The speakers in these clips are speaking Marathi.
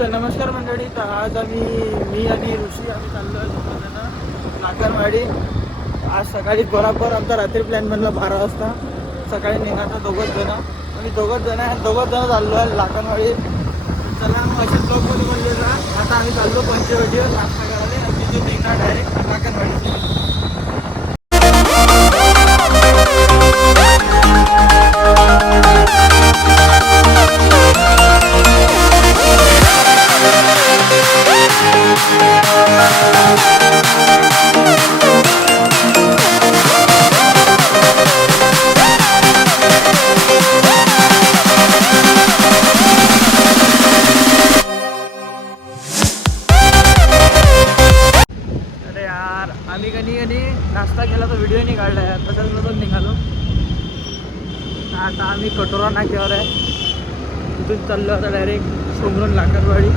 तर नमस्कार मंडळी. तर आज मी आणि ऋषी आम्ही चाललो आहे दोघंजण लाकणवाडी. आज सकाळी बरोबर आमचा रात्री प्लॅन बनला 12 वाजता सकाळी निघायचं दोघंच जण. आम्ही दोघंच जण चाललो आहे लाकणवाडी. चला मग असेच लोकमध्ये बनले जा. आता आम्ही चाललो पंचवटीवर नाश्ता करायला आणि तिथून निघणार डायरेक्ट लाकणवाडी. आम्ही कधी नाश्ता केला तर व्हिडिओ नाही काढला आहे. तसंच निघालो. आता आम्ही कटोरा नाक्यावर आहे. तिथून चाललो आता डायरेक्ट सोमरून लाकणवाडी.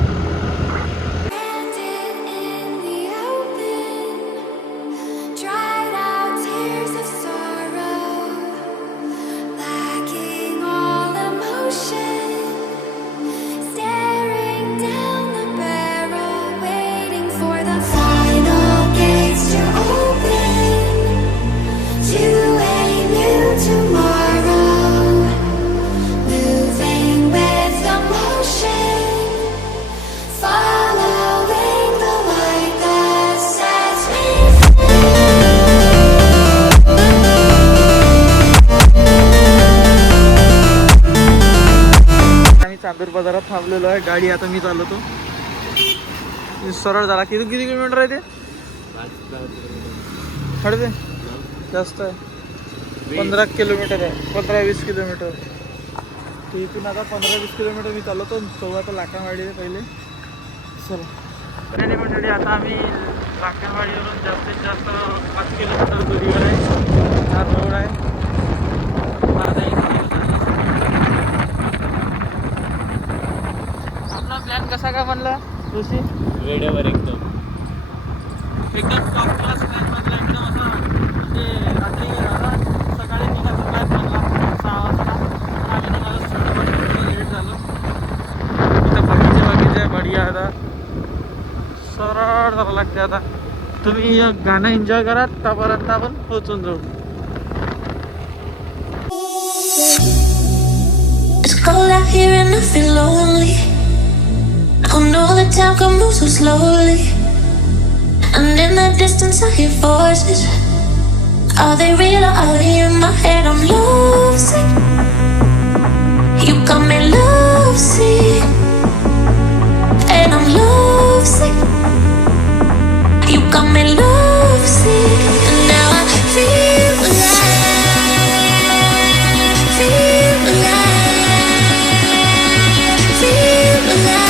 चांदूर बाजारात थांबलेलो आहे. गाडी आता मी चालवतो. सरळ झाला. किती किलोमीटर आहे ते? हळदे जास्त आहे. 15 किलोमीटर आहे. 15-20 किलोमीटर. इथून आता 15-20 किलोमीटर मी चालवतो. सोबत लाकणवाडी आहे पहिले. चला मंडळी, आता आम्ही लाकणवाडीवरून जास्तीत जास्त 5 किलोमीटर दूरीवर आहे. हा रोड आहे. प्लॅन कसा काय बनला ऋषी? वेळेवर एकदम टॉप क्लास प्लॅन बनला. एकदम असं म्हणजे रात्री सकाळी निघायचा प्लॅन बनला 6 वाजता. आम्ही निघालो लेट झालो. इथं बगीचे आहे बढिया. आता सरळ जावं लागते. आता तुम्ही गाणं एन्जॉय करा. त्यापर्यंत आपण पोचून जाऊ. It's cold out here and I feel lonely. I know the time can move so slowly, and in the distance I hear voices. Are they real or are they in my head? I'm lovesick. You got me lovesick, and I'm lovesick. You got me lovesick, and now I feel alive. Feel alive. Feel alive.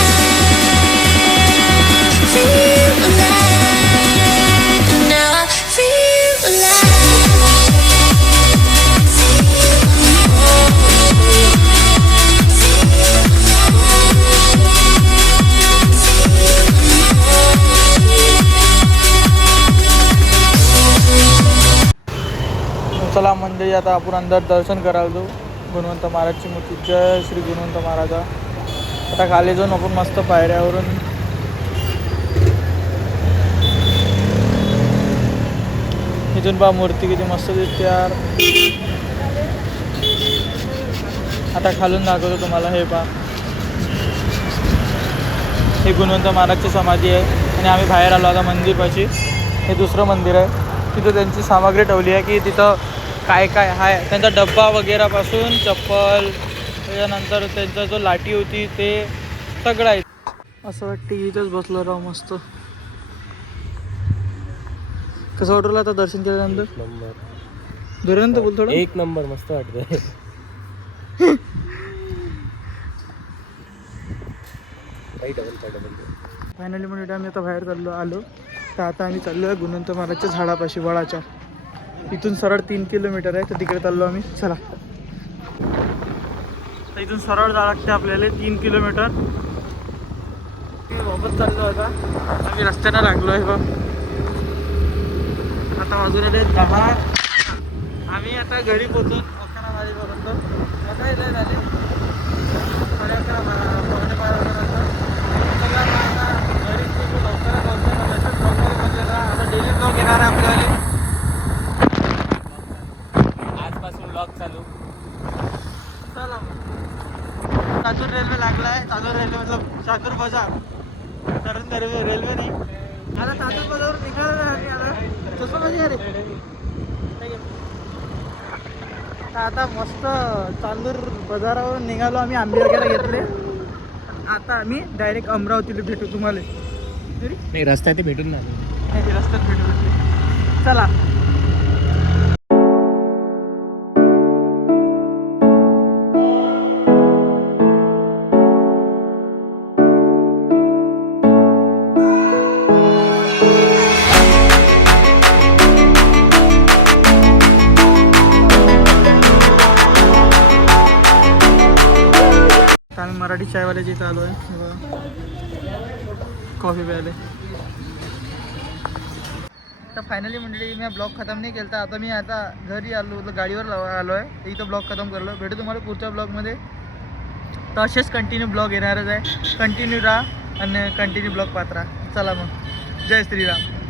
चला मंडळी, आता आपण अंदर दर्शन करायला जाऊ. गुणवंत महाराजची मूर्ती. जय श्री गुणवंत महाराजा. आता खाली जाऊन आपण मस्त पायऱ्यावरून इथून पहा मूर्ती किती मस्त दिसते यार. आता खालून दाखवतो तुम्हाला. हे पहा, हे गुणवंत महाराजची समाधी आहे. आणि आम्ही बाहेर आलो आता मंदिरपाशी. हे दुसरं मंदिर आहे. तिथं त्यांची सामग्री ठेवली आहे की तिथं काय काय आहे. त्यांचा डब्बा वगैरेपासून चप्पल, त्याच्यानंतर त्यांचा जो लाठी होती ते सगळं आहे. असं वाटतं इथंच बसलं राव मस्त. कसं वाटलं आता दर्शन केल्यानंतर? नंबर दुरंत बोल थोडं. 1 नंबर मस्त वाटतंय. फायनली म्हणजे आम्ही आता बाहेर आलो. तर आता आम्ही चाललो आहे गुणवंत महाराजच्या झाडापाशी वडाच्या. इथून सरळ 3 किलोमीटर आहे. तर तिकडे चाललो आम्ही. चला, तर इथून सरळ जावं लागते आपल्याला 3 किलोमीटर. वापस चाललो आता. आम्ही रस्त्यानं लागलो आहे बघ. आता वाजून आले 10. आम्ही आता घरी पोचून 11 वाजेपर्यंत. आता इथे झाले 11:30 पावणे 12 वाजेपर्यंत. मतलब चाकर बाजार तरण रेल्वे नाही आता चाकर बाजारवर निघालो ना आम्ही आता तसं म्हणजे रे आता मस्त चांदूर बाजारावरून निघालो आम्ही आंबे वगैरे घेतले आता आम्ही डायरेक्ट अमरावतीला भेटू तुम्हाला नाही रस्त्यात ते भेटून ना नाही रस्त्यात भेटू चला आम्ही मराठी चायवाल्याची इथं आलो आहे कॉफी प्यायला तर फायनली मंडळी मी ब्लॉग खतम नाही केला आता मी आता घरी आलो गाडीवर आलो आहे इथं ब्लॉग खतम करलो भेटू तुम्हाला पुढच्या ब्लॉगमध्ये तर असेच कंटिन्यू ब्लॉग येणारच आहे कंटिन्यू राहा आणि कंटिन्यू ब्लॉग पाहत राहा चला मग जय श्रीराम